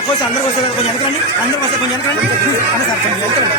Back వచ్చి అందరికి వస్తారు కొంచెం వెనకరండి, అందరికి వస్తారు కొంచెం వెనకరండి అన్న సార్ కొంచెం వెనకరండి.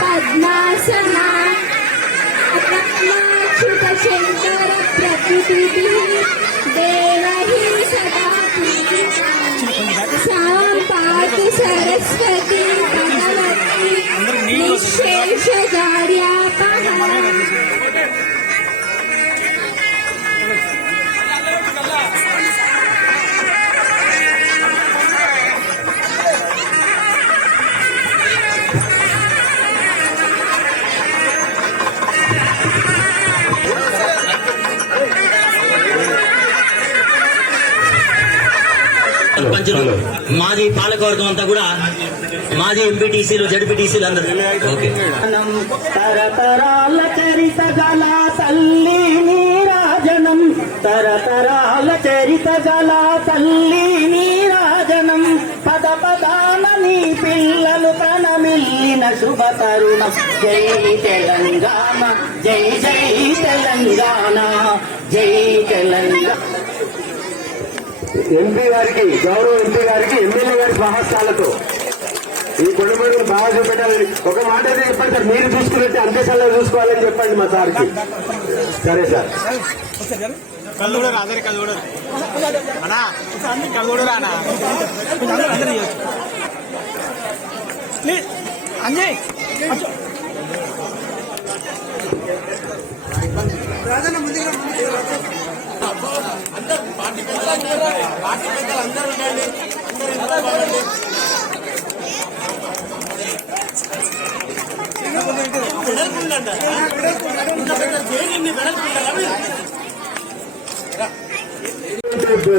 पद्मासना शंकर प्रकृति देवहि सदा पातु सरस्वती भगवती निःशेषधार्यापहा. పంచులు మాజీ పాలకవర్గం అంతా కూడా మాజీ ఎంపీటీసీలు జడ్పీటీసీలు అందరూ ఓకే. తరతరాల చరిత గల తల్లి నీరాజనం, తరతరాల చరిత గల తల్లి నీరాజనం, పద పదాన నీ పిల్లలు ప్రణమిల్లిన శుభ తరుణం. జై తెలంగాణ, జై జై తెలంగాణ, జై తెలంగాణ. ఎంపీ గారికి, గౌరవ ఎంపీ గారికి ఎమ్మెల్యే గారి స్వహస్తాలతో ఈ కొండమడుగులు బాగా చూపెట్టాలని ఒక మాట అయితే చెప్పండి సార్. మీరు చూసుకున్నట్టు అంత్యశాలలో చూసుకోవాలని చెప్పండి మా సార్కి. సరే సార్. కళ్ళు కూడా అందరి కళ్ళు కూడా అన్నా కళ్ళు కూడా రానా అంజయ్ రాజన్న ముందుగా అందరూ పార్టీ పెద్దలు అందరూ ఉండండి.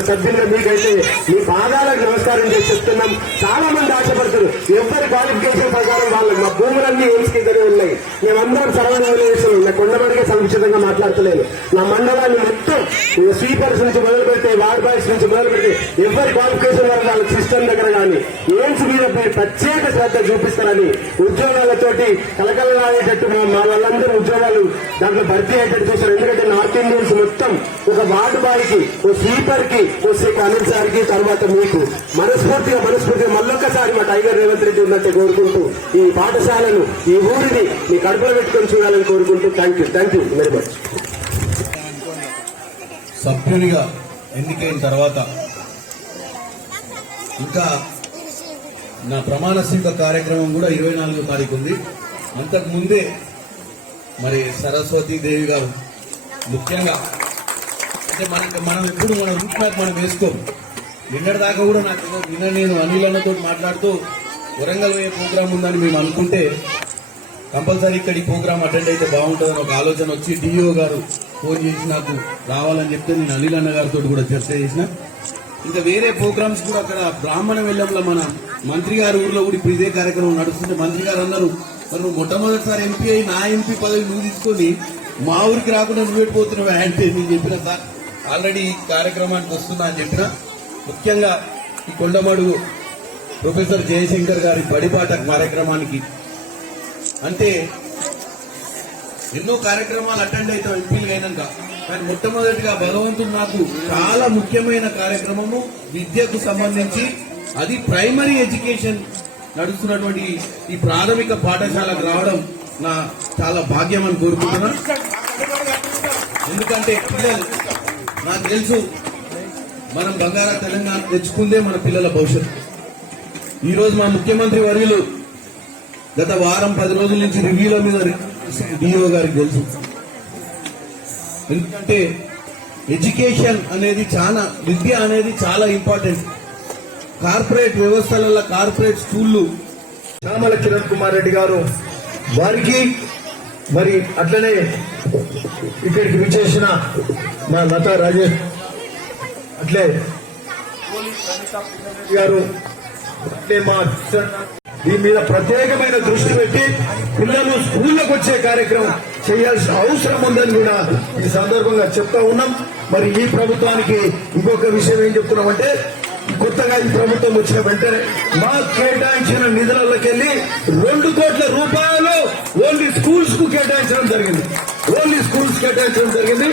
సభ్యులుగా మీకైతే మీ పాదాలకు నమస్కారం చేసి చెప్తున్నాం. చాలా మంది ఆశపడుతున్నారు. ఎవరి క్వాలిఫికేషన్ ప్రకారం వాళ్ళు మా భూములన్నీ ఏమ్స్ కిందనే ఉన్నాయి. మేమందరం సరౌండింగ్ చేస్తున్నాం. నా కొండమడికే సంక్షిప్తంగా మాట్లాడతలేను. నా మండలాన్ని మొత్తం స్వీపర్స్ నుంచి మొదలు పెడితే, వార్డ్ బాయ్స్ నుంచి మొదలు పెడితే ఎవరి క్వాలిఫికేషన్ వరకు వాళ్ళ సిస్టమ్ దగ్గర కానీ ఎయిమ్స్ మీద ప్రత్యేక శ్రద్ధ చూపిస్తారని ఉద్యోగాలతోటి కలకలలాడేటట్టు మా వాళ్ళందరూ ఉద్యోగాలు దాంట్లో భర్తీ అయ్యేటట్టు చూస్తారు. ఎందుకంటే నార్త్ ఇండియన్స్ మొత్తం ఒక వార్డ్ బాయ్ కి, ఓ స్వీపర్ కి, ఓ అనిల్ సార్ కి, తర్వాత మీకు మనస్ఫూర్తిగా మళ్ళొక్కసారి మా టైగర్ రేవంత్ రెడ్డి ఉన్నట్టే కోరుకుంటూ ఈ పాఠశాలను, ఈ ఊరిని మీ కడుపులో పెట్టుకొని చూడాలని కోరుకుంటూ థ్యాంక్ యూ వెరీ మచ్. సభ్యునిగా ఎన్నికైన తర్వాత ఇంకా నా ప్రమాణ స్వీకార కార్యక్రమం కూడా 24వ తారీఖు ఉంది. అంతకు ముందే మరి సరస్వతీదేవి గారు ముఖ్యంగా అంటే మనం ఎప్పుడు మన రూట్ మ్యాప్ మనం వేసుకోం. నిన్నటి దాకా కూడా నిన్న నేను అనిల్ అన్నతో మాట్లాడుతూ వరంగల్ పోయే ప్రోగ్రాం ఉందని మేము అనుకుంటే కంపల్సరీ ఇక్కడ ఈ ప్రోగ్రామ్ అటెండ్ అయితే బాగుంటుందని ఒక ఆలోచన వచ్చి డిఓ గారు ఫోన్ చేసి నాకు రావాలని చెప్తే నేను అనిల్ అన్న గారితో కూడా చర్చ చేసిన. ఇంకా వేరే ప్రోగ్రామ్స్ కూడా అక్కడ బ్రాహ్మణ వెల్లంలో మన మంత్రి గారి ఊర్లో కూడా ఇప్పుడు ఇదే కార్యక్రమం నడుస్తుంటే మంత్రి గారు అన్నారు, మరి నువ్వు మొట్టమొదటిసారి ఎంపీ అయి నా ఎంపీ పదవి నువ్వు తీసుకొని మా ఊరికి రాకుండా నువ్వు పెట్టిపోతున్నావు అంటే నేను చెప్పిన సార్ ఆల్రెడీ ఈ కార్యక్రమానికి వస్తున్నా అని చెప్పిన. ముఖ్యంగా ఈ కొండమడుగు ప్రొఫెసర్ జయశంకర్ గారి బడిపాట కార్యక్రమానికి అంటే ఎన్నో కార్యక్రమాలు అటెండ్ అవుతాం ఎంపీలు అయినాక, కానీ మొట్టమొదటిగా భగవంతుడు నాకు చాలా ముఖ్యమైన కార్యక్రమము విద్యకు సంబంధించి, అది ప్రైమరీ ఎడ్యుకేషన్ నడుస్తున్నటువంటి ఈ ప్రాథమిక పాఠశాలకు రావడం నా చాలా భాగ్యం అని కోరుకుంటున్నా. ఎందుకంటే పిల్లలు నాకు తెలుసు మనం బంగారా తెలంగాణ తెచ్చుకుందే మన పిల్లల భవిష్యత్తు. ఈరోజు మా ముఖ్యమంత్రి వర్యులు గత వారం 10 రోజుల నుంచి రివ్యూల మీద డిఓ గారికి తెలుసు. ఎందుకంటే ఎడ్యుకేషన్ అనేది చాలా, విద్య అనేది చాలా ఇంపార్టెంట్. కార్పొరేట్ వ్యవస్థలలో కార్పొరేట్ స్కూళ్లు చామల కిరణ్ కుమార్ రెడ్డి గారు వారికి మరి అట్లనే ఇక్కడికి విచ్చేసిన మా లతా రాజేష్, అట్లే గారు దీని మీద ప్రత్యేకమైన దృష్టి పెట్టి పిల్లలు స్కూళ్ళకు వచ్చే కార్యక్రమం చేయాల్సిన అవసరం ఉందని కూడా ఈ సందర్భంగా చెప్తా ఉన్నాం. మరి ఈ ప్రభుత్వానికి ఇంకొక విషయం ఏం చెప్తున్నామంటే, కొత్తగా ఈ ప్రభుత్వం వచ్చిన వెంటనే మాకు కేటాయించిన నిధులకెళ్ళి 2 కోట్ల రూపాయలు ఓన్లీ స్కూల్స్ కు కేటాయించడం జరిగింది.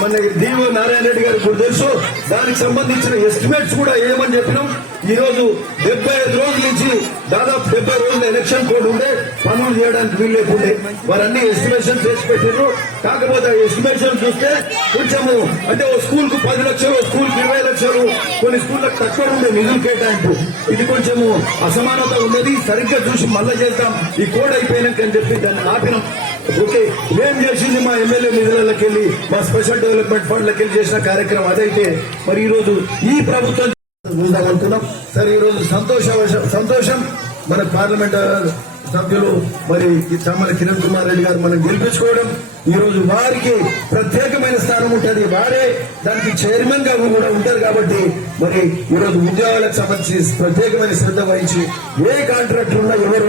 మన డిఓ నారాయణ రెడ్డి గారికి కూడా తెలుసు. దానికి సంబంధించిన ఎస్టిమేట్స్ కూడా ఏమని చెప్పినాం. ఈ రోజు 75 రోజుల నుంచి దాదాపు 70 రోజుల ఎలక్షన్ కోడ్ ఉండే పనులు చేయడానికి వీలు లేకుండే వారన్నీ ఎస్టిమేషన్ చేసి పెట్టారు. కాకపోతే ఎస్టిమేషన్ చూస్తే కొంచెము అంటే ఓ స్కూల్ కు 10 లక్షలు, ఓ స్కూల్ కు 20 లక్షలు, కొన్ని స్కూళ్ళకు తక్కువ ఉండే నిధులు కేటాయింపు. ఇది కొంచెము అసమానత ఉన్నది. సరిగ్గా చూసి మళ్ళా చేద్దాం ఈ కోడ్ అయిపోయినాక అని చెప్పి దాన్ని ఆపినాం. ఓకే, ఏం చేసింది మా ఎమ్మెల్యే నిధులకి వెళ్ళి, మా స్పెషల్ డెవలప్మెంట్ ఫండ్లకి వెళ్ళి చేసిన కార్యక్రమం అదైతే మరి ఈ రోజు ఈ ప్రభుత్వం ఉందామనుకున్నాం. సరే, ఈ రోజు సంతోషం మన పార్లమెంట్ సభ్యులు మరి చామల కిరణ్ కుమార్ రెడ్డి గారు మనం గెలిపించుకోవడం. ఈ రోజు వారికి ప్రత్యేకమైన స్థానం ఉంటుంది. వారే దానికి చైర్మన్ గా కూడా ఉంటారు. కాబట్టి మరి ఈ రోజు ఉద్యోగాలకు సంబంధించి ప్రత్యేకమైన శ్రద్ధ వహించి ఏ కాంట్రాక్టర్ ఉన్నా ఎవరున్నా